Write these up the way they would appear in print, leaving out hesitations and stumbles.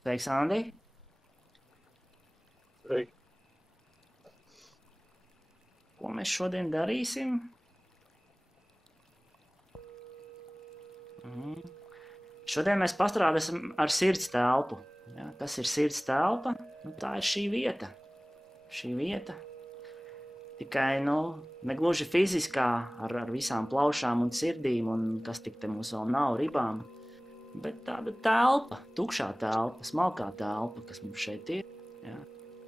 Sveiks, Andi! Sveiki. Ko mēs šodien darīsim? Šodien mēs pastrādāsim ar sirds telpu. Ja, kas ir sirds telpa? Nu, tā ir šī vieta. Šī vieta. Tikai, ne gluži fiziskā, ar visām plaušām un sirdīm, un kas tik te mums vēl nav, ribām. Bet tāda telpa, tukšā telpa, smalkā telpa, kas mums šeit ir, ja,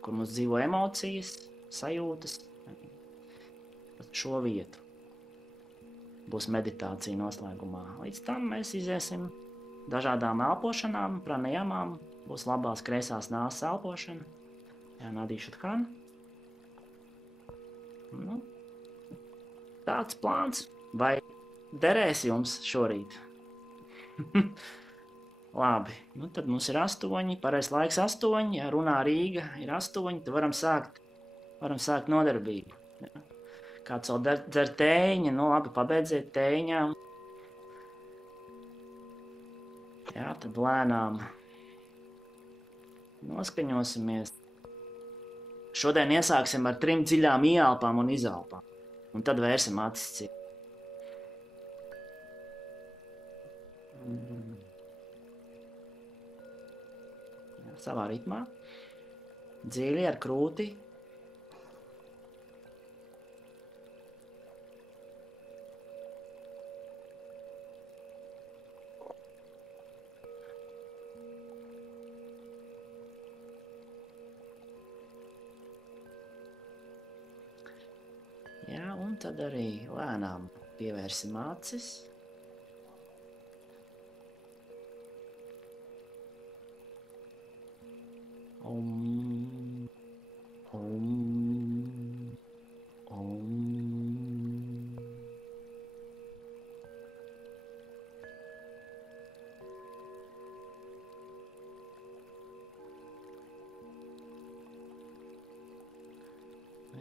kur mums dzīvo emocijas, sajūtas. Šo vietu būs meditācija noslēgumā. Līdz tam mēs iziesim dažādām elpošanām, pranajamām. Būs labās kreisās nāsas elpošana. Jā, nadīšu tkan. Nu, tāds plāns. Vai derēs jums šorīt? Labi, nu tad mums ir 8, pareiz laiks 8, ja runā Rīga ir 8, tad varam sākt nodarbību. Ja. Kāds vēl dzer tēņa, nu labi, pabeidziet tēņām. Jā, tad lēnām noskaņosimies. Šodien iesāksim ar 3 dziļām ieelpām un izelpām. Un tad vērsim acis ciet. Jā, savā ritmā. Dziļi ar krūti. Jā, un tad arī lēnām pievērsim acis.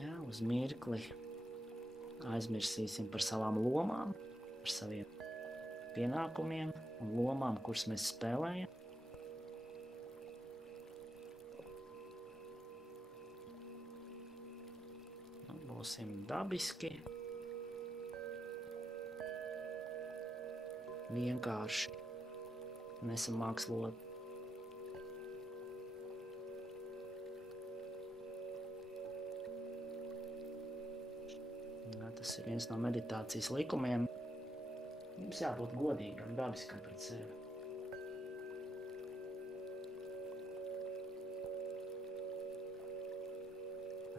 Jā, uz mirkli aizmirsīsim par savām lomām, par saviem pienākumiem un lomām, kuras mēs spēlējam. Būsim dabiski, vienkārši, nesamākslot. Tas ir viens no meditācijas likumiem. Jums jābūt godīgam, dabiskam pret sevi.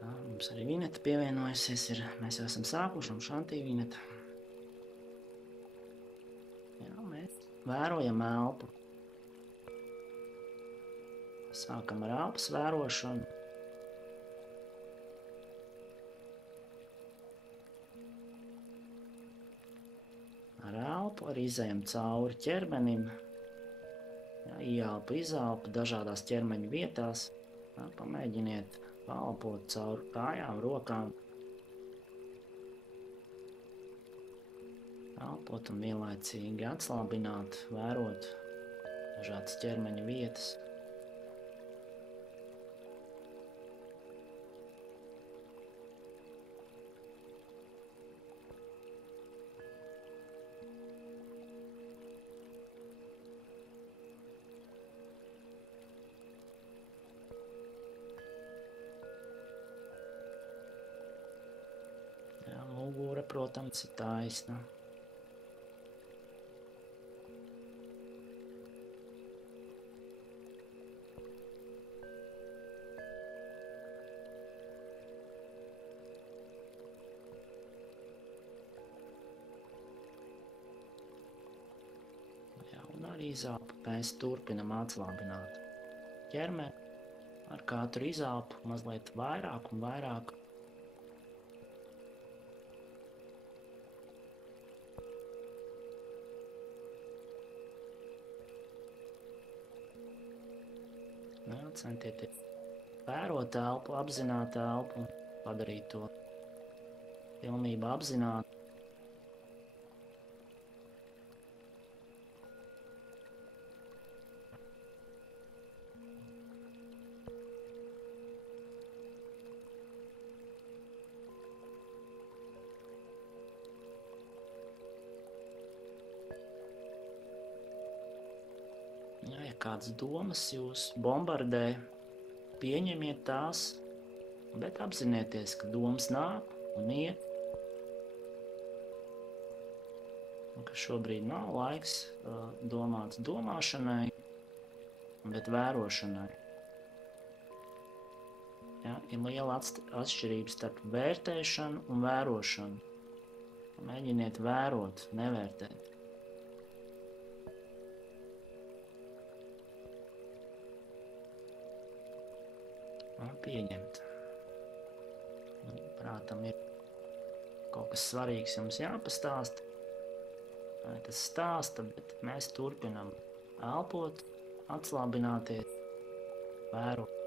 Jā, mums arī Vineta pievienojusies. Mēs jau esam sākuši, un Šantī Vineta. Jā, mēs vērojam elpu. Sākam ar elpas vērošanu. Ar elpu arī izejam cauri ķermenim. Jā, ieelpa, izelpa dažādās ķermeņa vietās. Jā, pamēģiniet palpot cauri kājām, rokām. Elpot un vienlaicīgi atslābināt, vērot dažādas ķermeņa vietas. Mugura, protams, ir taisna. Jā, un arī izelpu mēs turpinam atslābināt ķermeni. Ar katru izelpu mazliet vairāk un vairāk. Jā, centieties vērot telpu, apzināt telpu, padarīt to pilnībā apzināt. Jā, ja kādas domas jūs bombardē, pieņemiet tās, bet apzinieties, ka domas nāk un iet, un ka šobrīd nav laiks domāts domāšanai, bet vērošanai. Ja, ir liela atšķirība starp vērtēšanu un vērošanu. Mēģiniet vērot, nevērtēt. Un pieņemt. Prātam ir kaut kas svarīgs jums jāpastāsta. Tas stāsta, bet mēs turpinam elpot, atslābināties, vērot.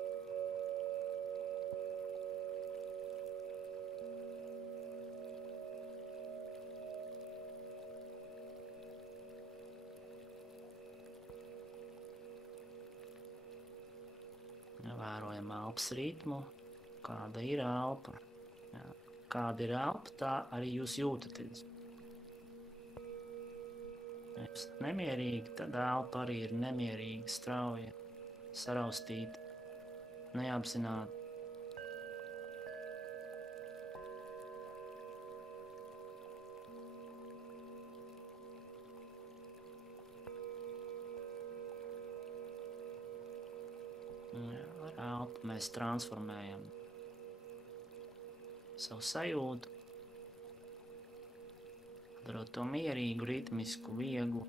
Vērojam elpas ritmu, kāda ir elpa. Jā. Kāda ir elpa, tā arī jūs jūtaties. Ja jūs nemierīgi, tad elpa arī ir nemierīga, strauja, saraustīta, neapzināta. Ar elpu mēs transformējam savu sajūtu, darot to mierīgu, ritmisku, vieglu.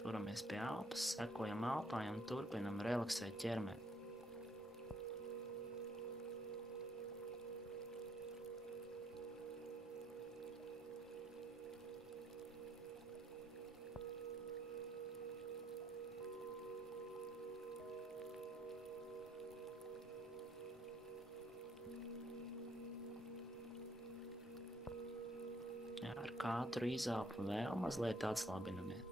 Turamies pie elpas, sekojam elpai un turpinam relaksēt ķermeni. Ar katru izelpu vēl mazliet atslābinamies.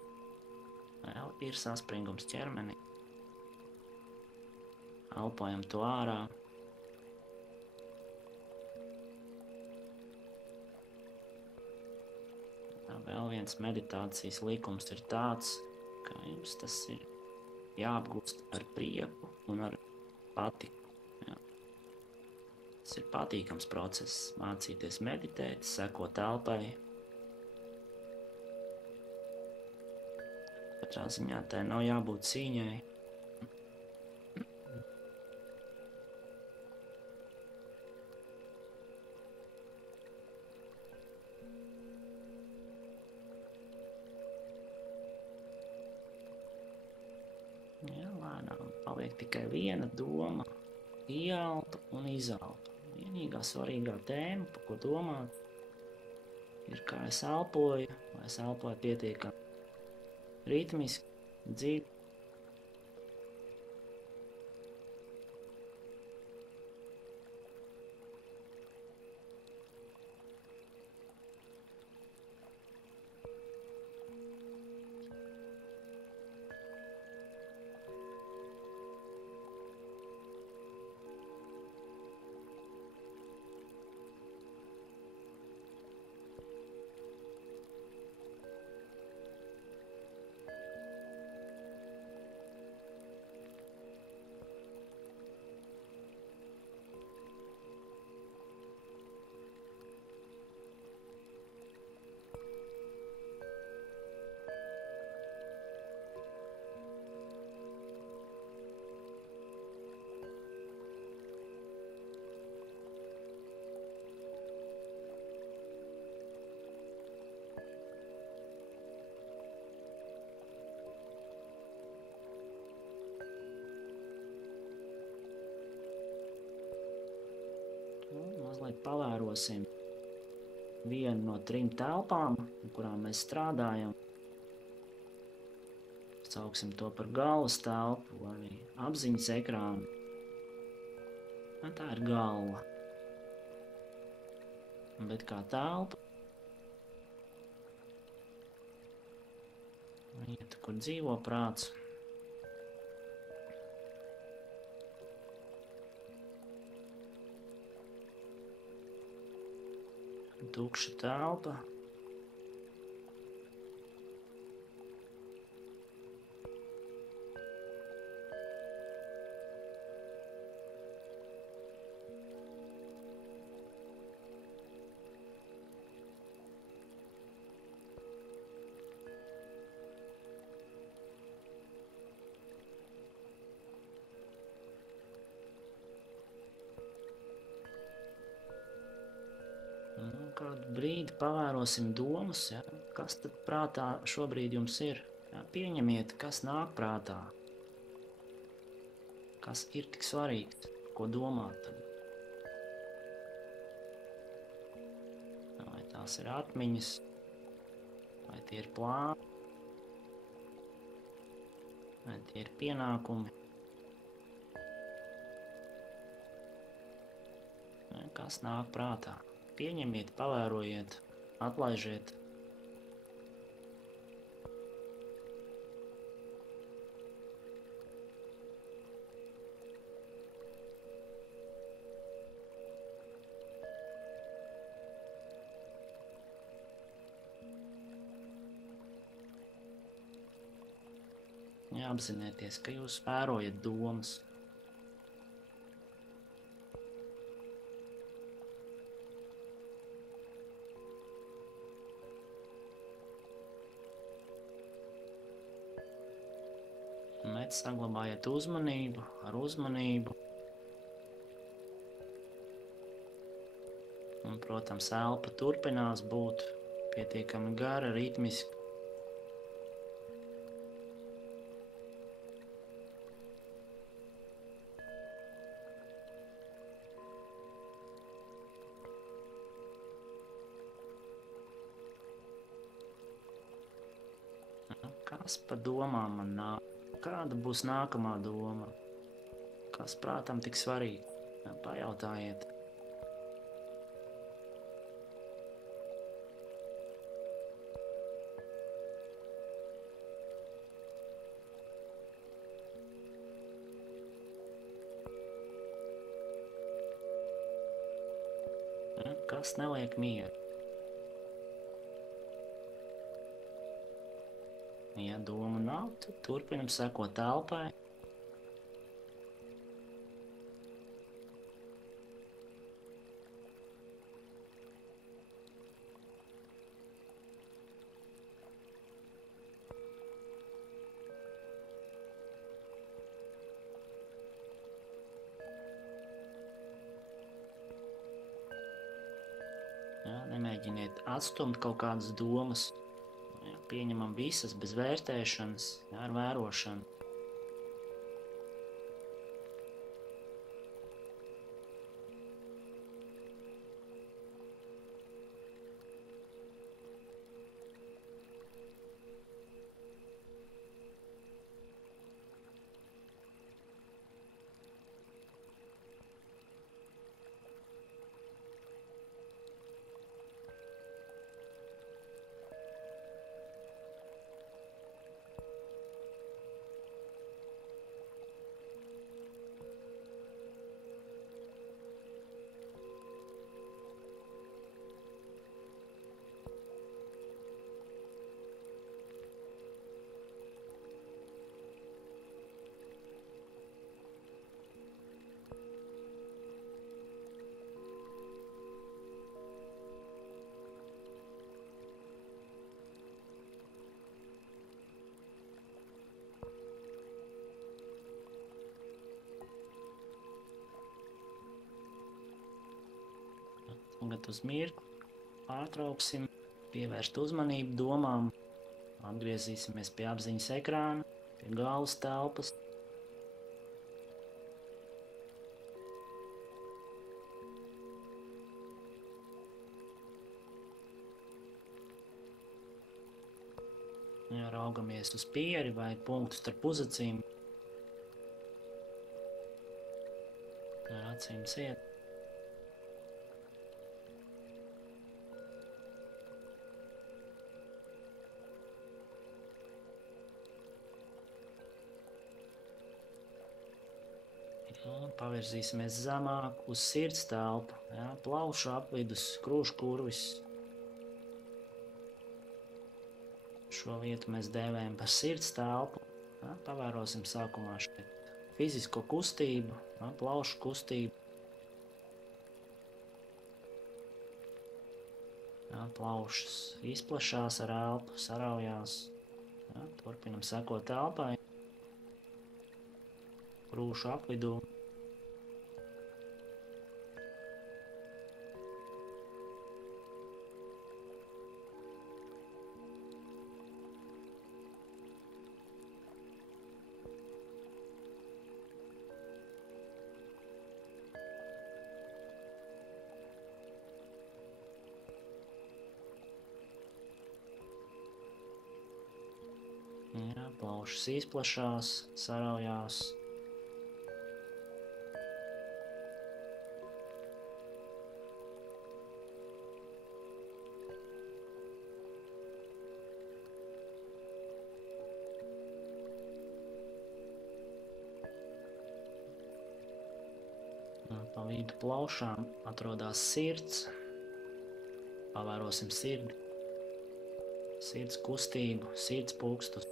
Vēl ir saspringums ķermenī. Elpojam to ārā. Vēl viens meditācijas likums ir tāds, ka jums tas ir jāapgūst ar prieku un ar patiku. Jā. Tas ir patīkams process, mācīties meditēt, sekot elpai. Katrā ziņā tai nav jābūt cīņai. Jā, lēnām paliek tikai viena doma, ieelpa un izelpa. Vienīgā svarīgā tēma, par ko domāt, ir kā es elpoju, vai es elpoju pietiekami ritmiski, dziļi. Mazliet pavērosim vienu no 3 telpām, kurām mēs strādājam. Sauksim to par galvas telpu vai apziņas ekrānu. Tā ir galva. Bet kā telpa, vieta, kur dzīvo prāts. Tukša telpa. Kādu brīdi pavērosim domas, ja? Kas tad prātā šobrīd jums ir? Ja? Pieņemiet, kas nāk prātā. Kas ir tik svarīgs, ko domāt tad? Vai tās ir atmiņas, vai tie ir plāni, vai tie ir pienākumi? Kas nāk prātā? Pieņemiet, pavērojiet, atlaižiet. Apzinieties, ka jūs vērojat domas. Saglabājiet uzmanību ar uzmanību. Un, protams, elpa turpinās būt pietiekami gara, ritmiski. Kas pa domām man nāk? Kāda būs nākamā doma? Kas prātam tik svarīgi? Pajautājiet. Kas neliek mieru? Ja doma nav, tad turpinam sekot telpai. Nemēģiniet atstumt kaut kādas domas. Pieņemam visas bez vērtēšanas, ar vērošanu. Tagad uz mirkli pārtrauksim, pievērst uzmanību domām, atgriezīsimies pie apziņas ekrāna, pie galvas telpas. Raugamies uz pieri vai punktu starp uzacīm. Ar acīm ciet. Un pavirzīsimies zemāk uz sirds telpu. Jā, plaušu apvidus, krūšu kurvis. Šo vietu mēs dēvējam par sirds telpu. Jā, pavērosim sākumā šeit fizisko kustību, jā, plaušu kustību. Jā, plaušas izplešās ar elpu, saraujās. Jā, turpinam sekot elpai. Krūšu apvidū. Jā, plaušas izplešās, saraujās. Pa vidu plaušām atrodas sirds. Pavērosim sirdi. Sirds kustību, sirds pulkstus.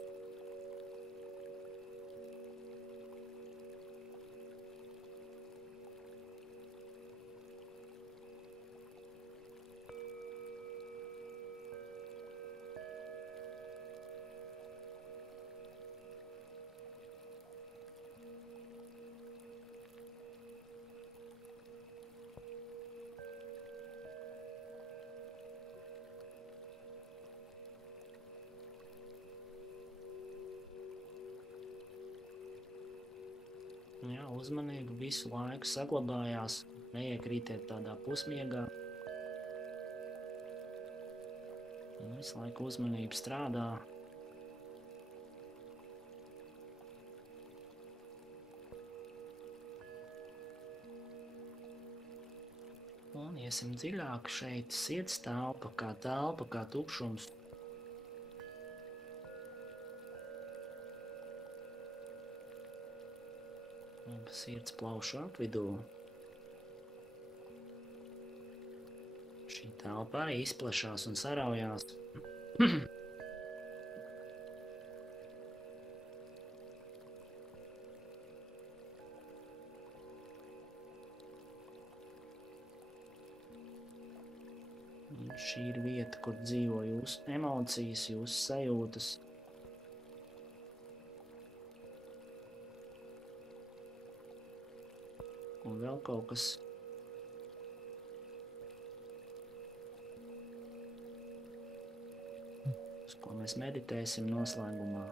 Jā, uzmanību visu laiku saglabājās, neiekrītiet tādā pusmiegā. Visu laiku uzmanība strādā. Un iesim dziļāk šeit, sirds telpa, kā tukšums. Sirds plaušu apvidū. Šī telpa arī izplešās un saraujās. Un šī ir vieta, kur dzīvo jūsu emocijas, jūsu sajūtas. Un vēl kaut kas, uz ko mēs meditēsim noslēgumā.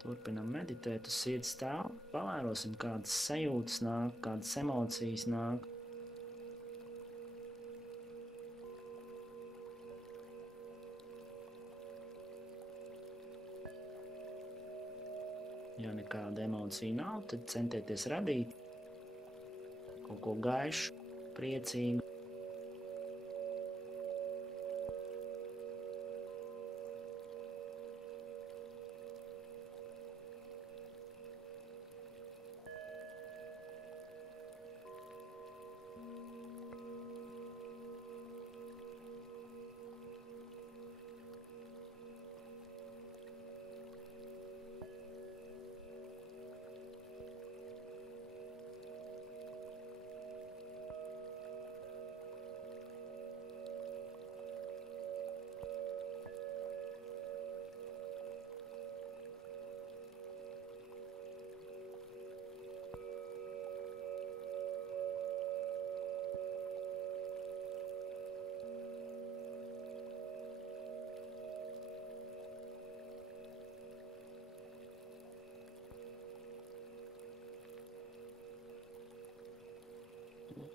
Turpinam meditēt uz sirds telpu, pavērosim, kādas sajūtas nāk, kādas emocijas nāk. Ja nekāda emocija nav, tad centieties radīt kaut ko gaišu, priecīgu.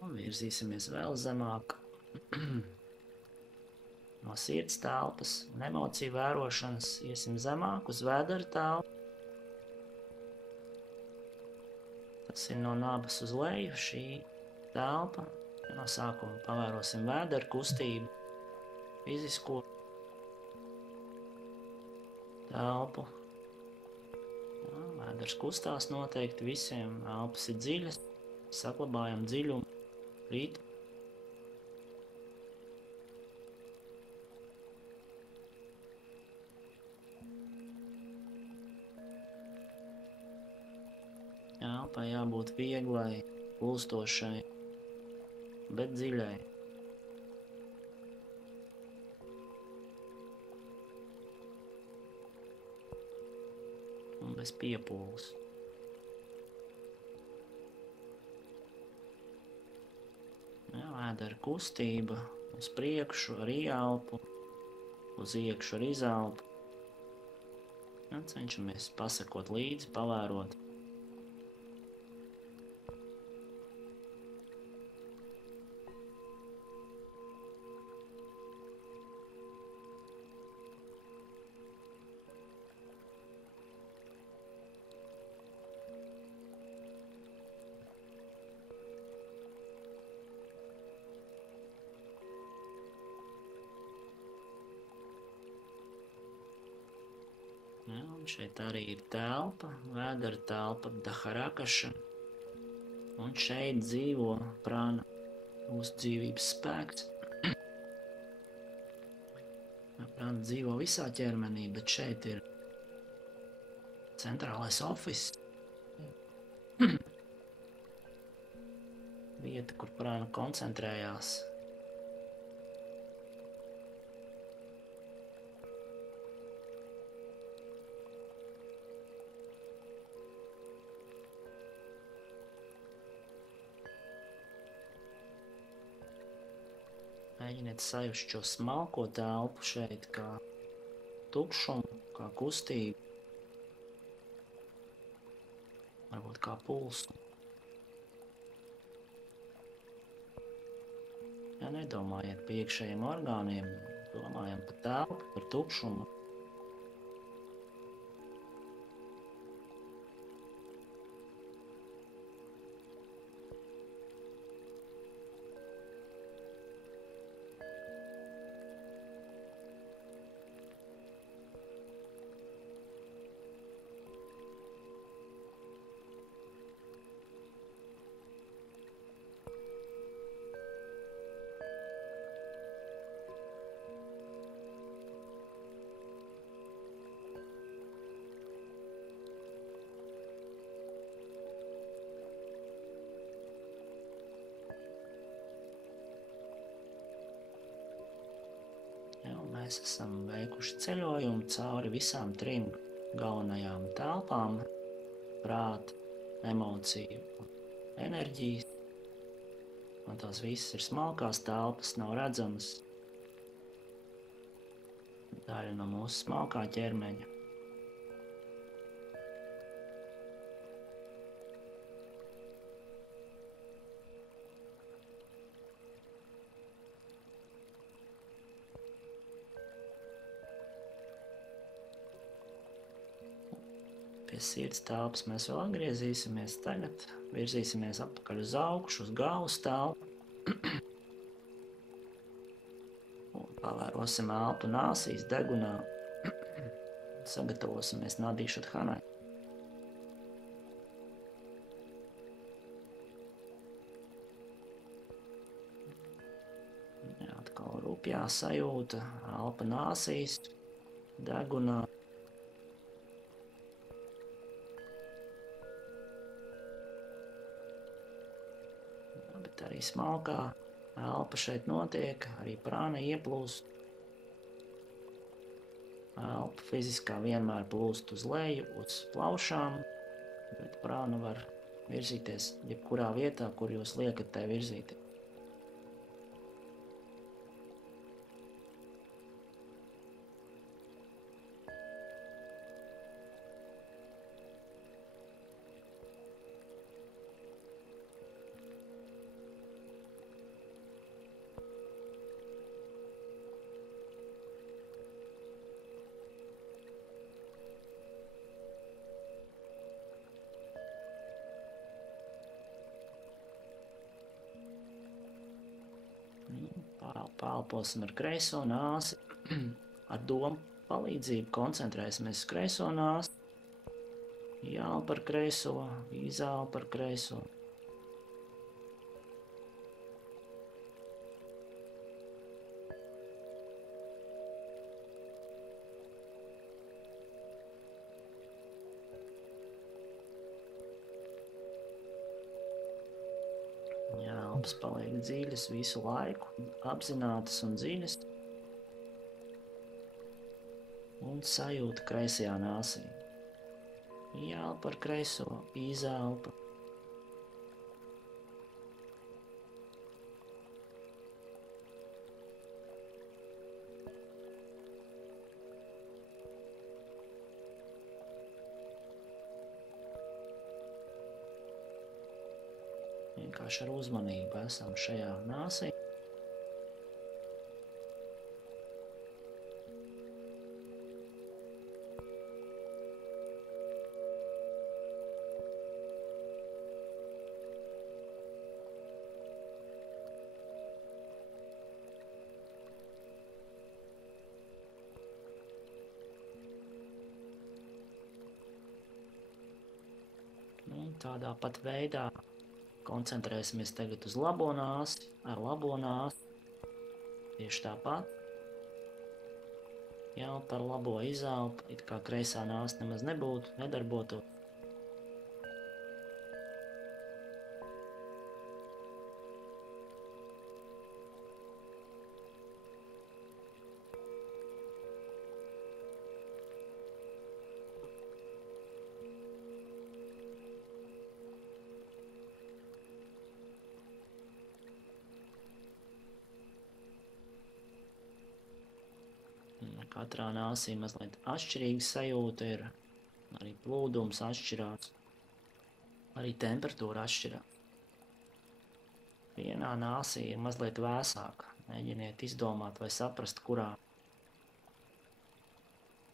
Un virzīsimies vēl zemāk no sirds telpas un emociju vērošanas. Iesim zemāk uz vēdera telpu. Tas ir no nabas uz leju šī telpa. No sākuma pavērosim vēdera kustību, fizisko telpu. Vēders kustās noteikti visiem, elpas ir dziļas, saglabājam dziļumu, ritmu. Elpai jābūt vieglai, pulstošai, bet dziļai. Un bez piepūles. Vēdera kustība uz priekšu ar ieelpu, uz iekšu ar izelpu. Cenšamies pasakot līdzi, pavērot. Un šeit arī ir telpa, vēdera telpa Daharakaša, un šeit dzīvo prana, mūsu dzīvības spēks. Prana dzīvo visā ķermenī, bet šeit ir centrālais office. Vieta, kur prana koncentrējās. Mēģiniet sajust šo smalko telpu šeit, kā tukšumu, kā kustību, varbūt kā pulsu. Ja nedomājiet par iekšējiem orgāniem, domājam par telpu, par tukšumu. Mēs esam veikuši ceļojumu cauri visām trim galvenajām telpām – prāta, emociju un enerģijas. Un tās visas ir smalkās telpas, nav redzamas. Daļa no mūsu smalkā ķermeņa. Pie sirds telpas mēs vēl atgriezīsimies tagad, virzīsimies atpakaļ uz augšu, uz galvas telpu. Un pavērosim elpu nāsīs degunā. Sagatavosimies Nadīšadhanai. Atkal rupjā sajūta, elpa nāsīs degunā. Bet arī smalkā elpa šeit notiek, arī prāna ieplūst. Elpa fiziskā vienmēr plūst uz leju, uz plaušām, bet prāna var virzīties jebkurā vietā, kur jūs liekat tai virzīties. Pālposim ar kreiso nāsi, ar domu palīdzību koncentrēsimies uz kreiso nāsi, Ieelpa ar kreiso, izelpa ar kreiso. Elpas paliek dziļas visu laiku, apzinātas un dziļas. Un sajūta kreisajā nāsī. Ieelpa ar kreiso, izelpa. Vienkārši ar uzmanību esam šajā nāsī. Un tādā pat veidā koncentrēsimies tagad uz labo nāsi, ar labo nāsi. Tieši tāpat. Elpa ar labo izelpu, it kā kreisā nāsa nemaz nebūtu, nedarbotos. Katrā nāsī mazliet atšķirīga sajūta ir, arī plūdums atšķirās, arī temperatūra atšķirās. Vienā nāsī ir mazliet vēsāka, mēģiniet izdomāt vai saprast, kurā.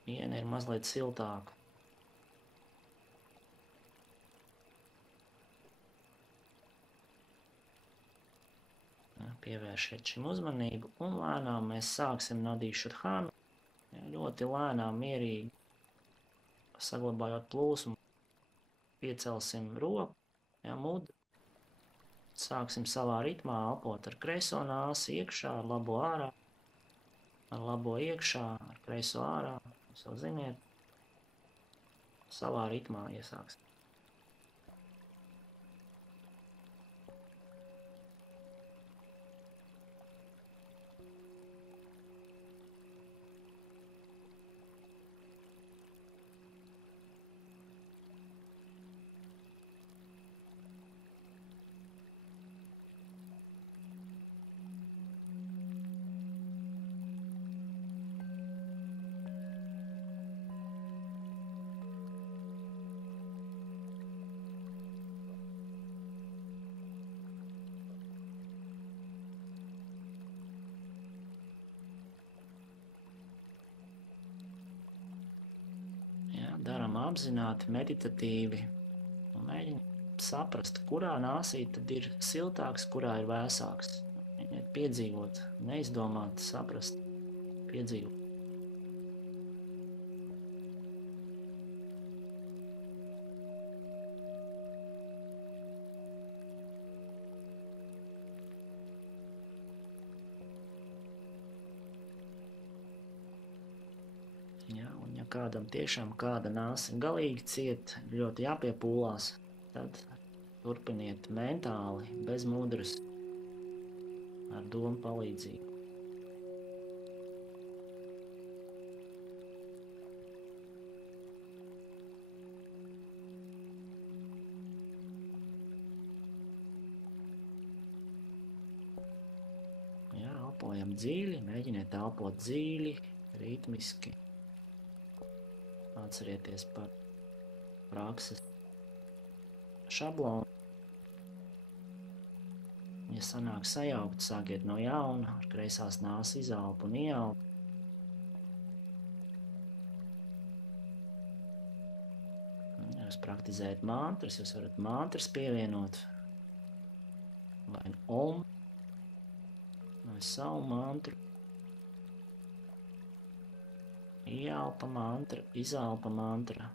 Viena ir mazliet siltāka. Pievēršiet šim uzmanību un lēnām mēs sāksim Nadi Šudhānu. Ļoti lēnām, mierīgi, saglabājot plūsmu, piecelsim roku, mudu. Sāksim savā ritmā elpot ar kreiso nāsi iekšā, ar labo ārā, ar labo iekšā, ar kreiso ārā. Jūs jau ziniet, savā ritmā iesāksim. Daram apzināti, meditatīvi un mēģināt saprast, kurā nāsī tad ir siltāks, kurā ir vēsāks. Mēģiniet piedzīvot, neizdomāt, saprast, piedzīvot. Kādam tiešām kāda nāsa galīgi ciet, ļoti jāpiepūlās, tad turpiniet mentāli, bez mudras, ar domu palīdzību. Jā, elpojam dziļi, mēģiniet elpot dziļi, ritmiski. Atcerieties par prakses šablonu. Ja sanāk sajaukt, sākiet no jauna, ar kreisās nāsi izelpu un ieelpu. Ja jūs praktizējat mantras, jūs varat mantras pievienot, vai om, vai savu mantru. Ieelpa mantra, izelpa mantra.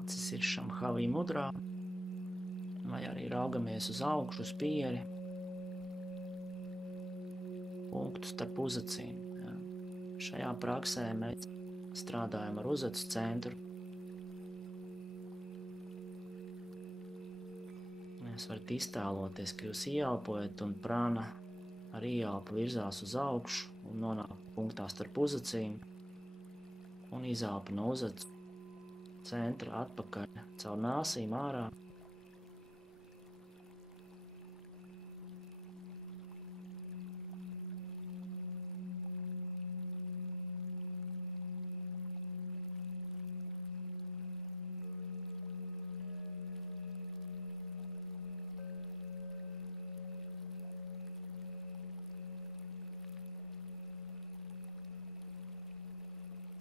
Acis ir Šamhavī mudrā, vai arī raugamies uz augšu, uz pieri, punktu starp uzacīm. Ja. Šajā praksē mēs strādājam ar uzacis centru. Jūs varat iztēloties, ka jūs ieelpojat un prana ar ieelpu virzās uz augšu un nonāk punktā starp uzacīm un izelpa no uzacis centra atpakaļ caur nāsīm ārā.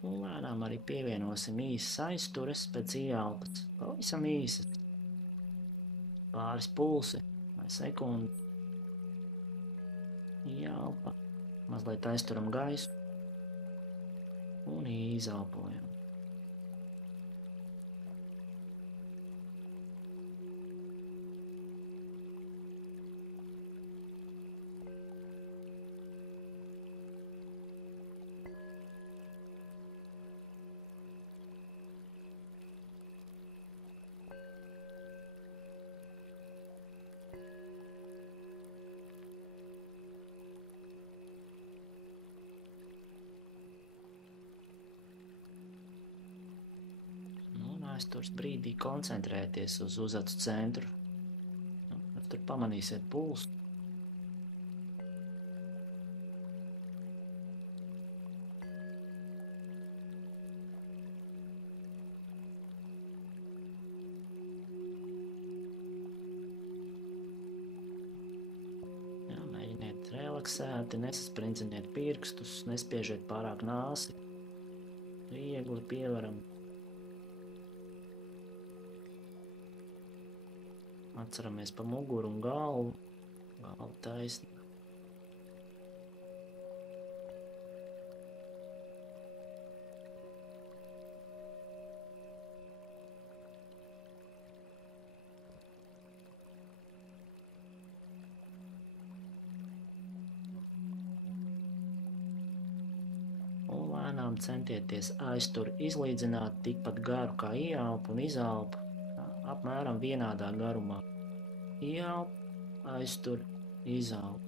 Un lēnām arī pievienosim īsas aiztures pēc ieelpas, pavisam īsas, pāris pulsi vai sekundi. Ieelpa, mazliet aizturam gaisu un izelpojam. Aizturs brīdī koncentrēties uz uzacu centru. Tur pamanīsiet pulsu. Jā, mēģiniet relaksēti, nesasprindziniet pirkstus, nespiežiet pārāk nāsi. Viegli pievaram. Atceramies pa muguru un galvu, galva taisna. Un lēnām centieties aizturi izlīdzināt tikpat garu kā ieelpu un izelpu, apmēram vienādā garumā. Ieelpa, aiztur, izelpa.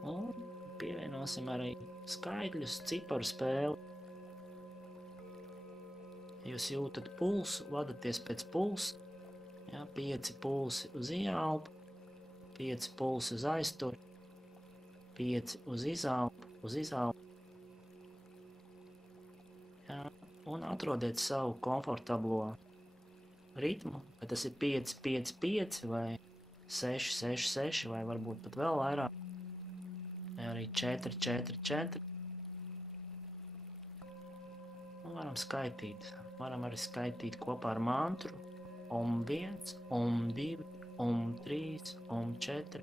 Un pievienosim arī skaitļus, ciparu spēli. Jūs jūtat pulsu, vadaties pēc pulsa. Ja, 5 pulsi uz ieelpu, 5 pulsi uz aizturi, 5 uz izelpu. Ja, un atrodiet savu komfortablo ritmu, vai tas ir 5, 5, 5 vai 6, 6, 6 vai varbūt pat vēl vairāk. Arī 4, 4, 4. Un varam skaitīt. Varam arī skaitīt kopā ar mantru. Om 1, Om 2, Om 3, Om 4,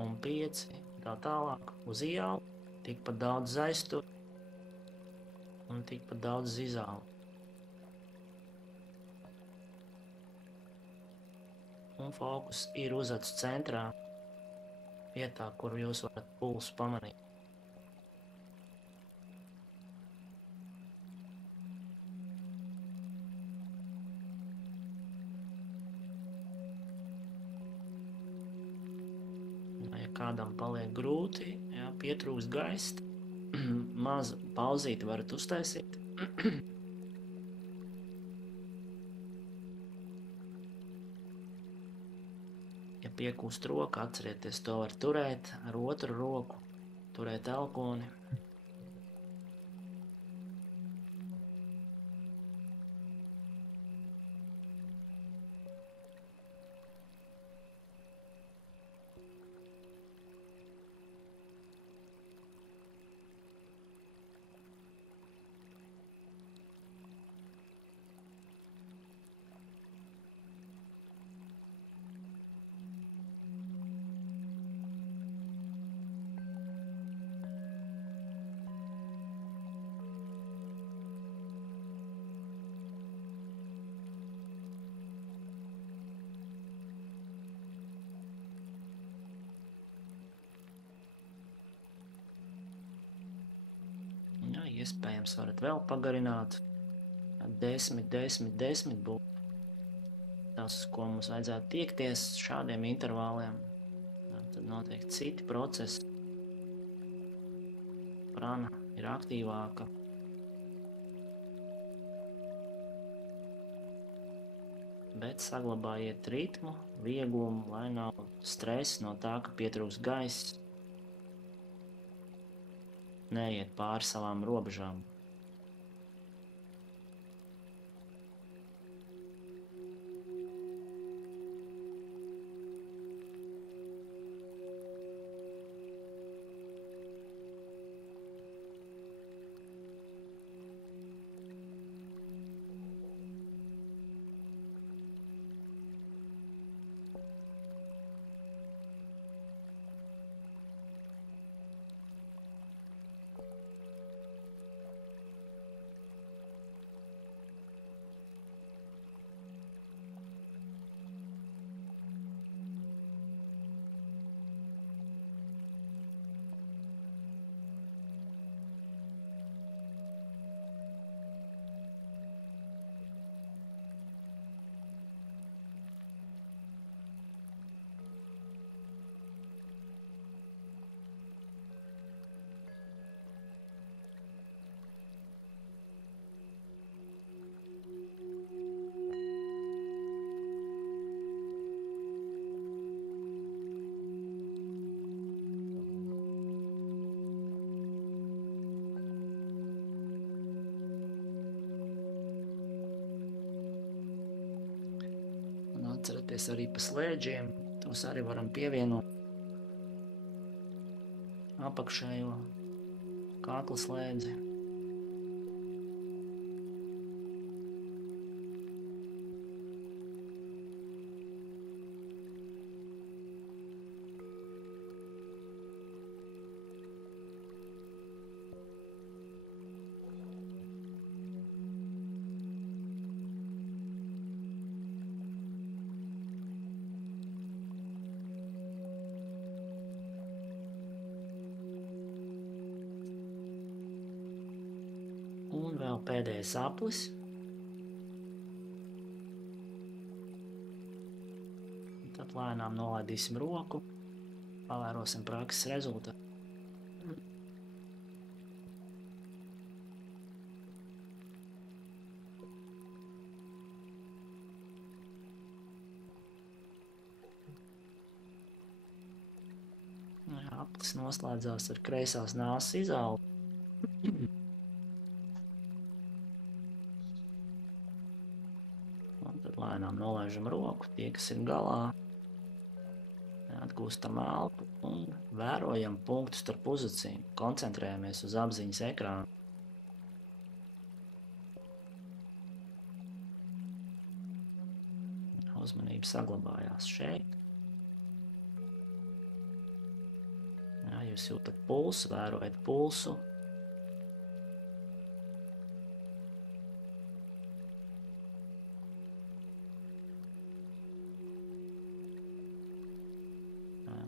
Om 5. Tā tālāk uz ieelpu. Tikpat daudz aiztur un tikpat daudz izelpu. Un fokus ir uzacu centrā. Vietā, kur jūs varat pulsu pamanīt. kādam paliek grūti, jā, pietrūkst gaisa, mazu pauzīti varat uztaisīt. Ja piekūst roka, atcerieties, to var turēt ar otru roku, turēt elkoni. Jā, iespējams varat vēl pagarināt. 10, 10, 10 būtu tas, ko mums vajadzētu tiekties šādiem intervāliem. Jā, tad noteikti citi procesi. Prana ir aktīvāka. Bet saglabājiet ritmu, vieglumu, lai nav stresa no tā, ka pietrūks gaiss. Neiet pāri savām robežām. Atcerieties arī pa slēdžiem, tos arī varam pievienot apakšējo kakla slēdzi. Un vēl pēdējais aplis. Tad lēnām nolaidīsim roku, pavērosim prakses rezultātu. Aplis noslēdzās ar kreisās nāsas izaugu. Tad lēnām nolaižam roku, tie, kas ir galā. Atgūstam elpu un vērojam punktu starp uzacīm. Koncentrējamies uz apziņas ekrānu. Uzmanība saglabājās šeit. Jā, jūs jūtat pulsu, vērojat pulsu.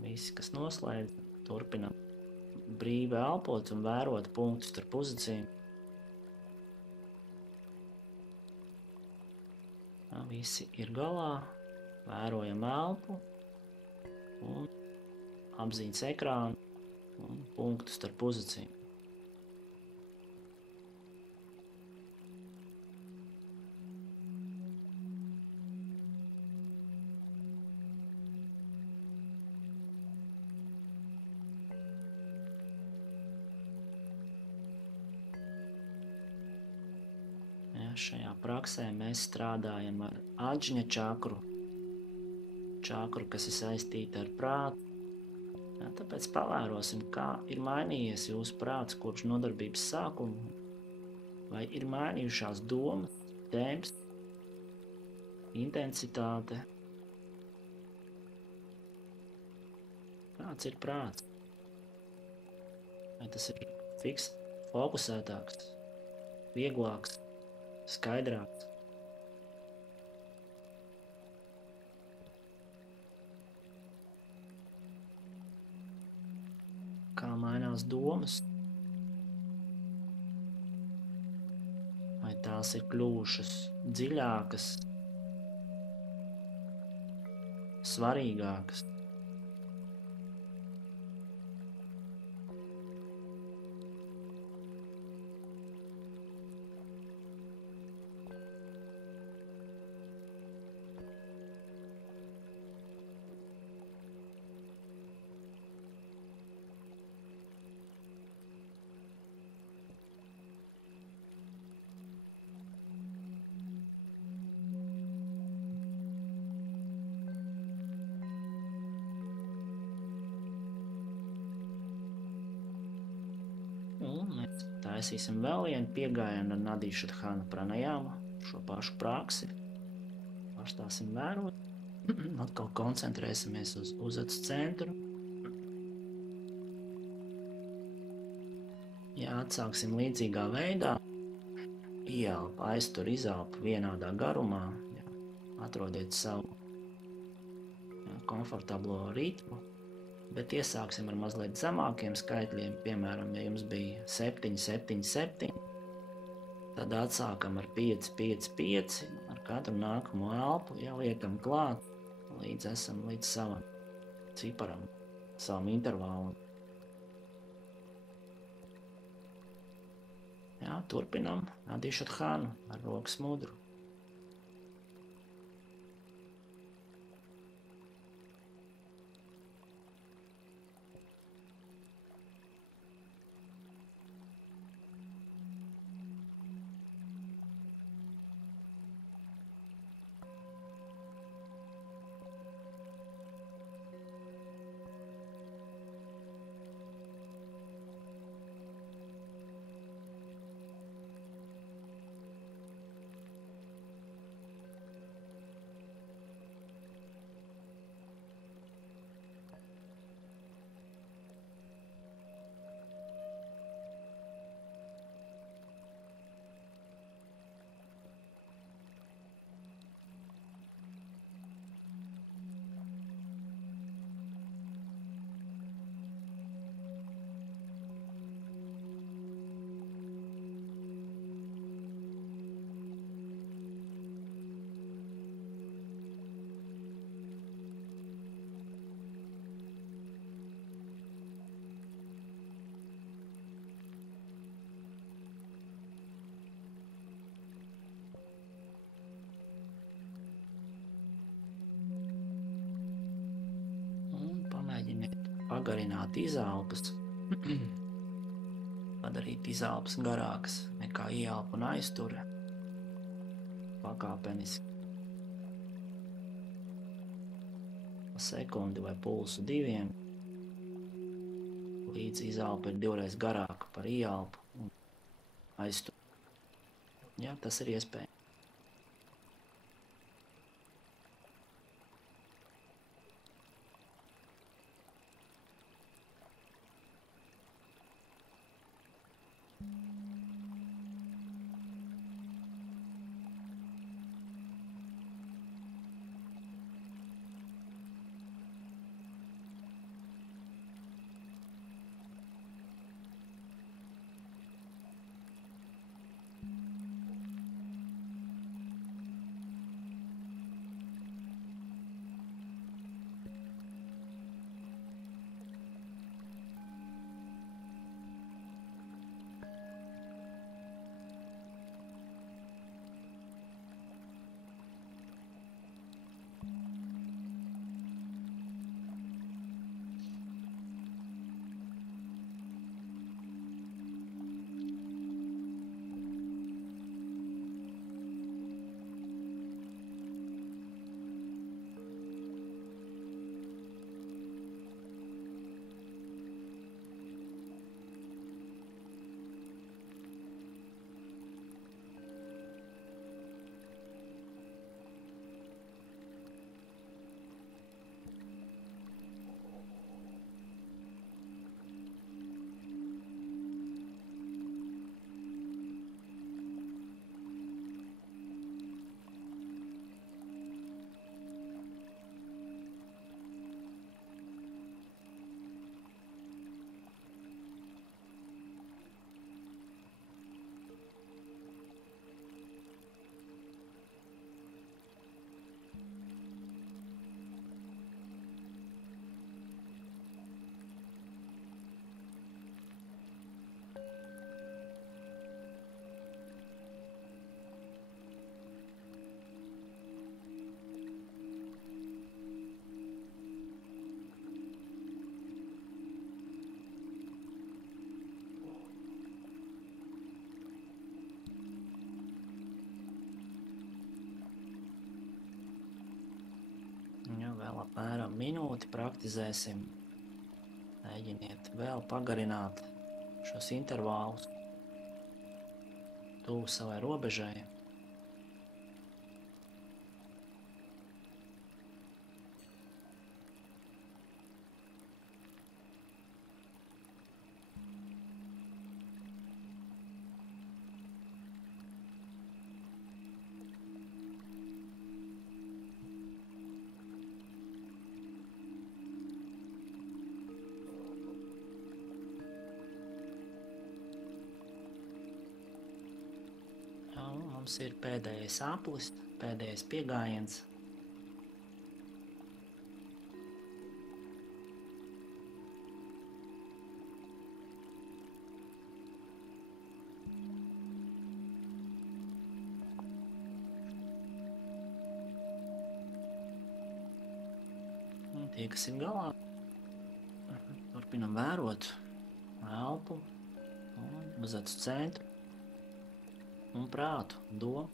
Visi, kas noslēdz, turpinam brīvi elpot un vērot punktus starp uzacīm. Visi ir galā, vērojam elpu un apziņas ekrānu un punktu starp pozīciju. Šajā praksē mēs strādājam ar aģņa čakru, kas ir saistīta ar prātu. Tāpēc pavērosim, kā ir mainījies jūsu prāts kopš nodarbības sākuma, vai ir mainījušās domas, tēmas, intensitāte. Kāds ir prāts? Vai tas ir fiks, fokusētāks, vieglāks, skaidrāks? Kā mainās domas? Vai tās ir kļuvušas dziļākas, svarīgākas? Un mēs taisīsim vēl vienu piegājienu ar Nadi Šadhana pranajāmu, šo pašu praksi. Pārstāsim vērot, atkal koncentrēsimies uz uzacu centru. Ja atsāksim līdzīgā veidā, ieelpa, aiztur, izelpa vienādā garumā, atrodiet savu komfortablo ritmu. Bet iesāksim ar mazliet zemākiem skaitļiem, piemēram, ja jums bija 7, 7, 7, tad atsākam ar 5, 5, 5, ar katru nākamo elpu liekam klāt, līdz esam līdz savam ciparam, savam intervālam. Turpinam Nadi Šadhanu ar rokas mudru. Pagarināt izelpas, padarīt izelpas garākas nekā ieelpa un aiztura, pakāpeniski, sekundi vai pulsu 2, līdz izelpa ir 2 garāka par ieelpu un aizturu. Tas ir iespējams. Ja, vēl apmēram minūti praktizēsim. Mēģiniet vēl pagarināt šos intervālus tuvu savai robežai. Mums ir pēdējais aplis, pēdējais piegājiens. Un tie, kas ir galā, turpinam vērot elpu un uz acu centru un prātu, domu.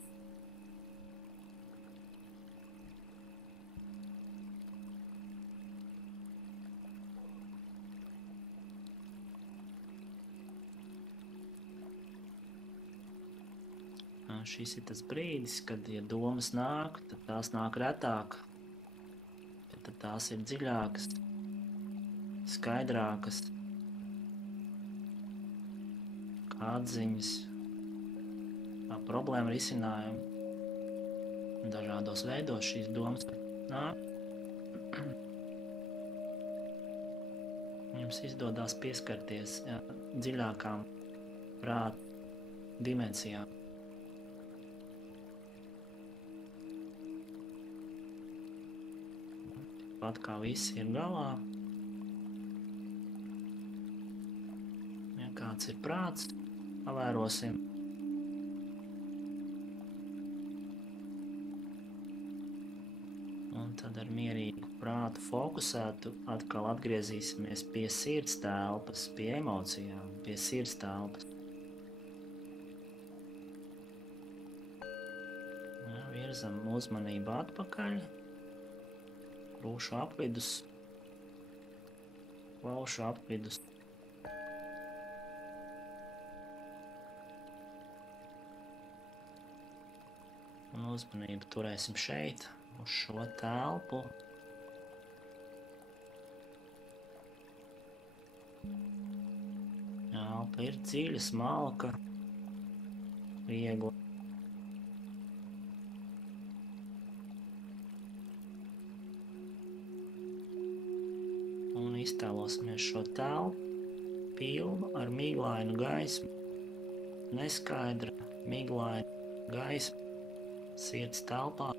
Šis ir tas brīdis, kad, ja domas nāk, tad tās nāk retāk, tad tās ir dziļākas, skaidrākas, kā atziņas, kā problēma risinājumu. Dažādos veidos šīs domas nāk. Jums izdodās pieskarties dziļākām prāta dimensijām. Pat kā visi ir galā, ja kāds ir prāts, pavērosim. Un tad ar mierīgu prātu fokusētu atkal atgriezīsimies pie sirds telpas, pie emocijām, pie sirds telpas. Ja, virzam uzmanību atpakaļ. Rūšu apvidus, plaušu apvidus. Un uzmanību turēsim šeit, uz šo telpu. Elpa ir dziļa, smalka, viegla. Un iztēlosimies šo telpu pilnu ar miglainu gaismu, neskaidra, miglaina gaisma sirds telpā.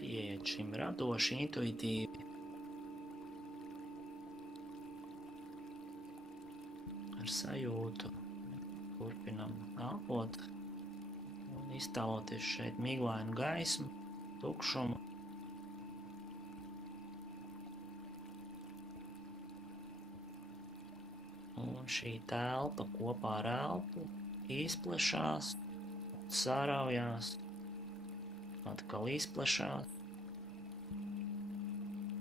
Pieiet šim radoši, intuitīvi, ar sajūtu. Turpinam elpot un iztēloties šeit miglainu gaismu, tukšumu. Un šī telpa kopā ar elpu izplešās, sāraujās, atkal izplešās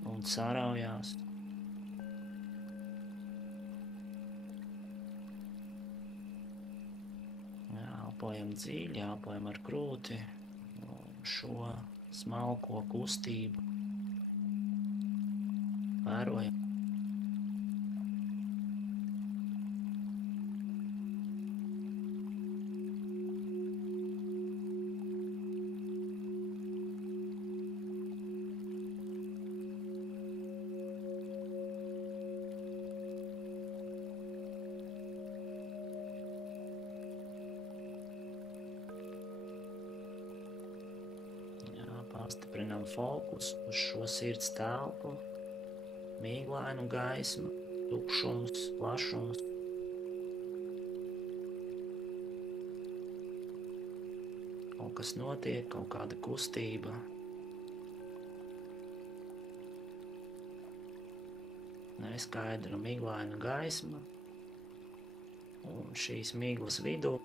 un sāraujās. Elpojam dziļi, elpojam ar krūti šo smalko kustību. Vērojam. Pastiprinām fokusu uz šo sirds telpu, miglainu gaismu, tukšums, plašums. Kaut kas notiek, kaut kāda kustība. Neskaidra miglaina gaisma, Un šīs miglas vidū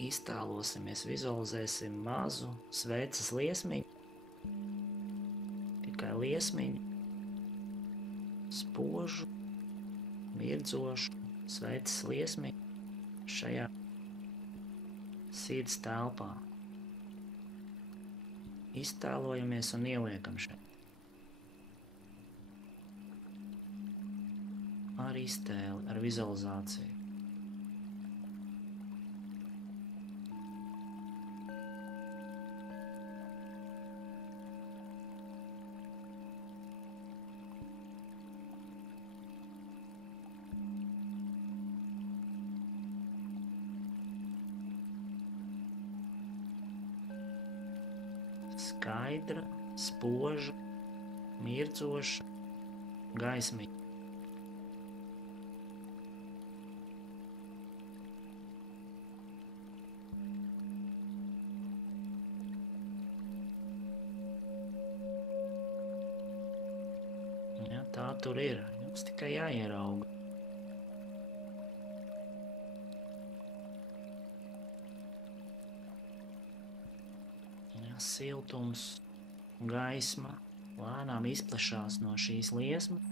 iztēlosimies, vizualizēsim mazu sveces liesmiņu, tikai liesmiņu, spožu, mirdzošu sveces liesmiņu šajā sirds telpā. Iztēlojamies un ieliekam šeit. Ar iztēli, ar vizualizāciju. Skaidra, spoža, mirdzoša gaismiņa. Ja, tā tur ir, jums tikai jāierauga. Siltums, gaisma lēnām izplešās no šīs liesmas,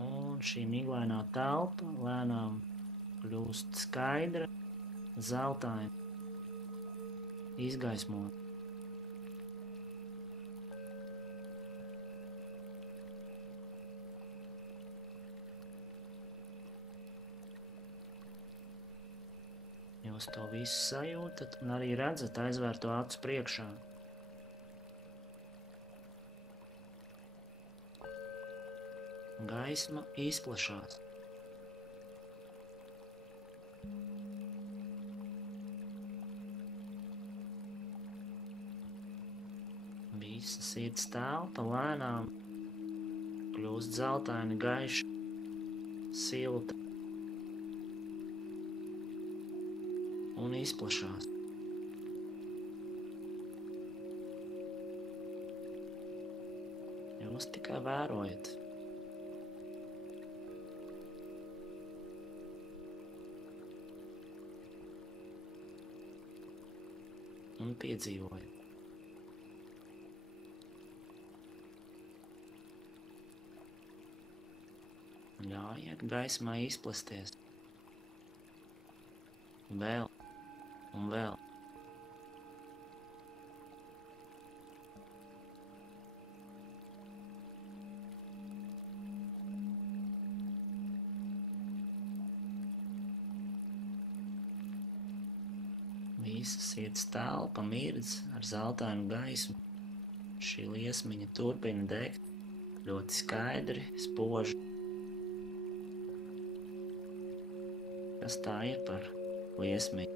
un šī miglainā telpa lēnām kļūst skaidra, zeltaina, izgaismota. Jūs to visu sajūtat un arī redzat aizvērto acu priekšā. Gaisma izplešās. Visa sirds telpa lēnām kļūst zeltaini, gaiša, silta. Un izplešās. Jūs tikai vērojat. Un piedzīvojat. Ļaujiet gaismai izplesties. Vēl. Un vēl. Visa sirds telpa mirdz ar zeltainu gaismu. Šī liesmiņa turpina degt ļoti skaidri, spoži. Kas tā ir par liesmiņu?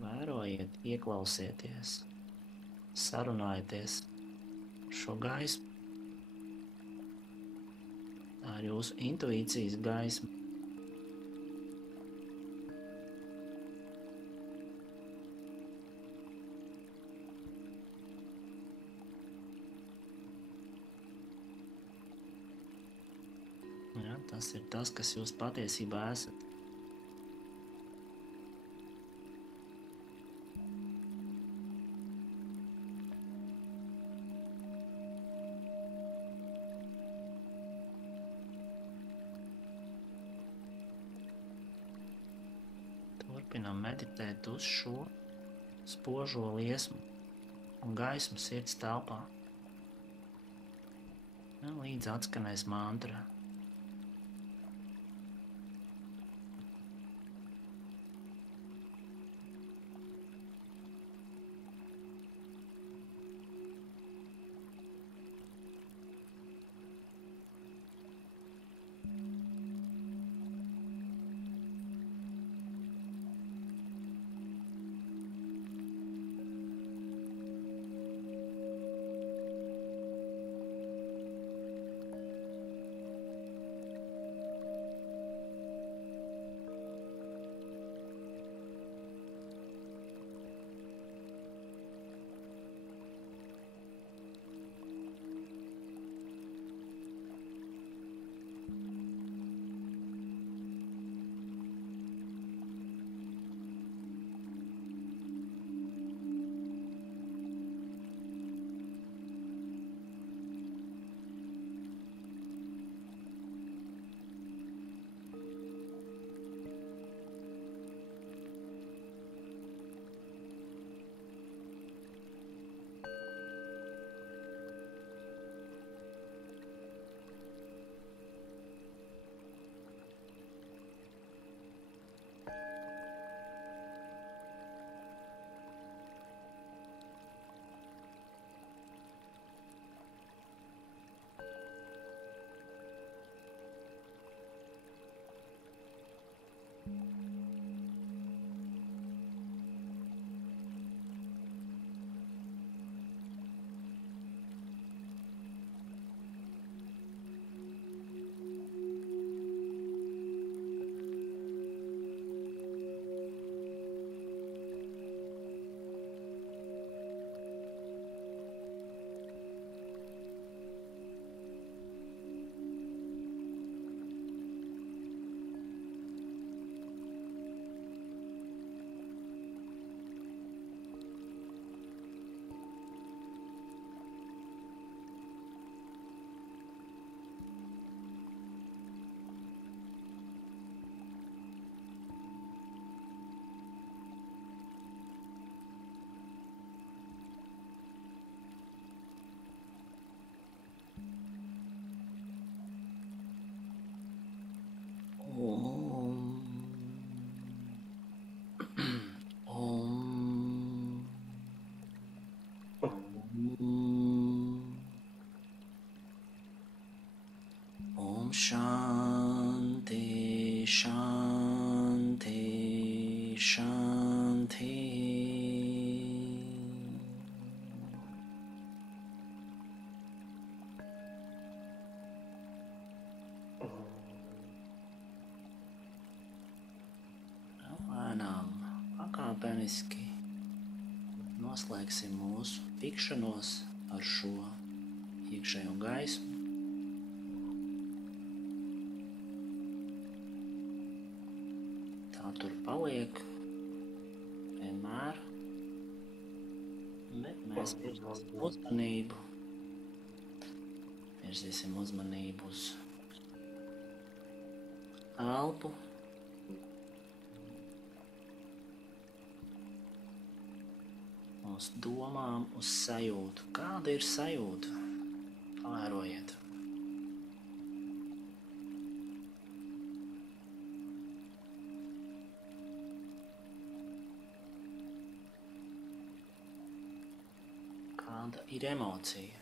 Vērojiet, ieklausieties, sarunājieties ar šo gaismu. Tā ir jūsu intuīcijas gaisma. Ja, tas ir tas, kas jūs patiesībā esat. Turpinām meditēt uz šo spožo liesmu un gaismu sirds telpā. Līdz atskanēs mantra. Shanti, Shanti, Shanti. Lēnām, pakāpeniski noslēgsim mūsu tikšanos ar šo iekšējo gaismu. Tā tur paliek vienmēr, bet mēs virzīsim uzmanību uz elpu. Uz domām, uz sajūtu. Kāda ir sajūta? Pavērojiet. Kāda ir emocija?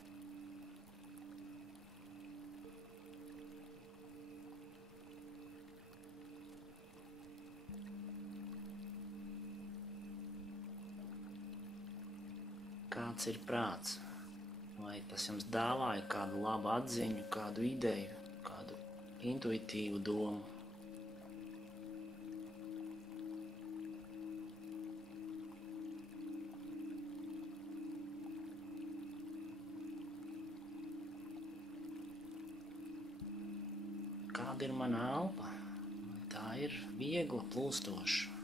Kāds ir prāts? Vai tas jums dāvāja kādu labu atziņu, kādu ideju, kādu intuitīvu domu? Kāda ir mana elpa? Tā ir viegla, plūstoša,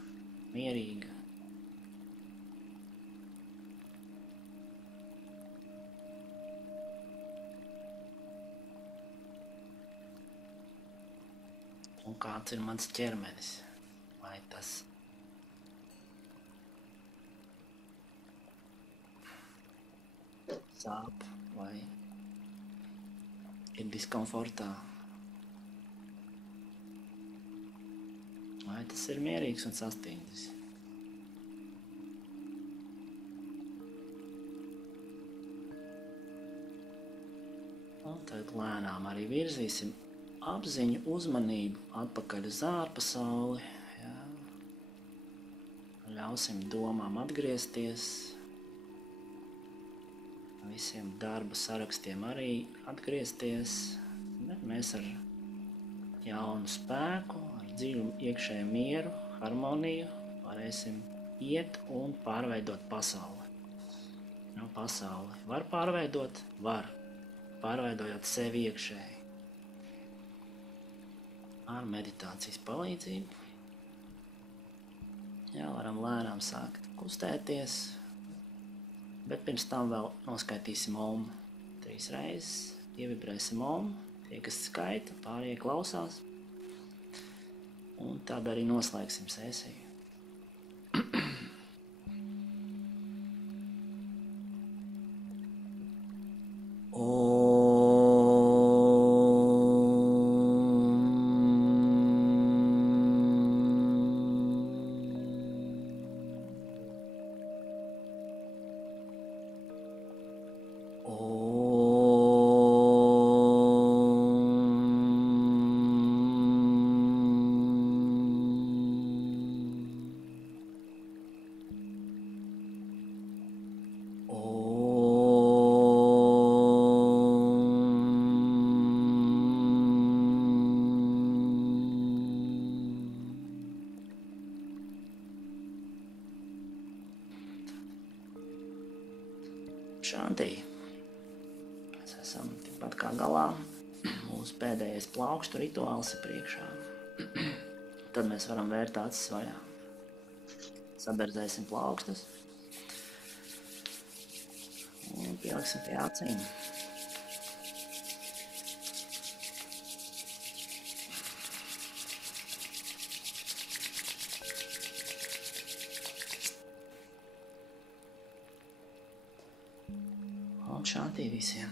mierīga. Un kāds ir mans ķermenis? Vai tas sāp vai ir diskomfortā? Vai tas ir mierīgs un sastindzis? Un tad lēnām arī virzīsim apziņu, uzmanību atpakaļ uz ārpasauli. Jā. Ļausim domām atgriezties. Visiem darba sarakstiem arī atgriezties. Bet mēs ar jaunu spēku, ar dziļu iekšēju mieru, harmoniju varēsim iet un pārveidot pasauli. Nu, pasauli var pārveidot? Var. Pārveidojot sevi iekšēji. Ar meditācijas palīdzību. Jā, varam lēnām sākt kustēties, bet pirms tam vēl noskaitīsim omu 3 reizes, ievibrēsim omu, tie, kas skaita, pārējie klausās, un tad arī noslēgsim sesiju. Šantī. Mēs esam tikpat kā galā. Mūsu pēdējais plaukstu rituāls ir priekšā. Tad mēs varam vērt acis vaļā. Saberzēsim plaukstus. Un pieliksim pie acīm. Un šantī visiem.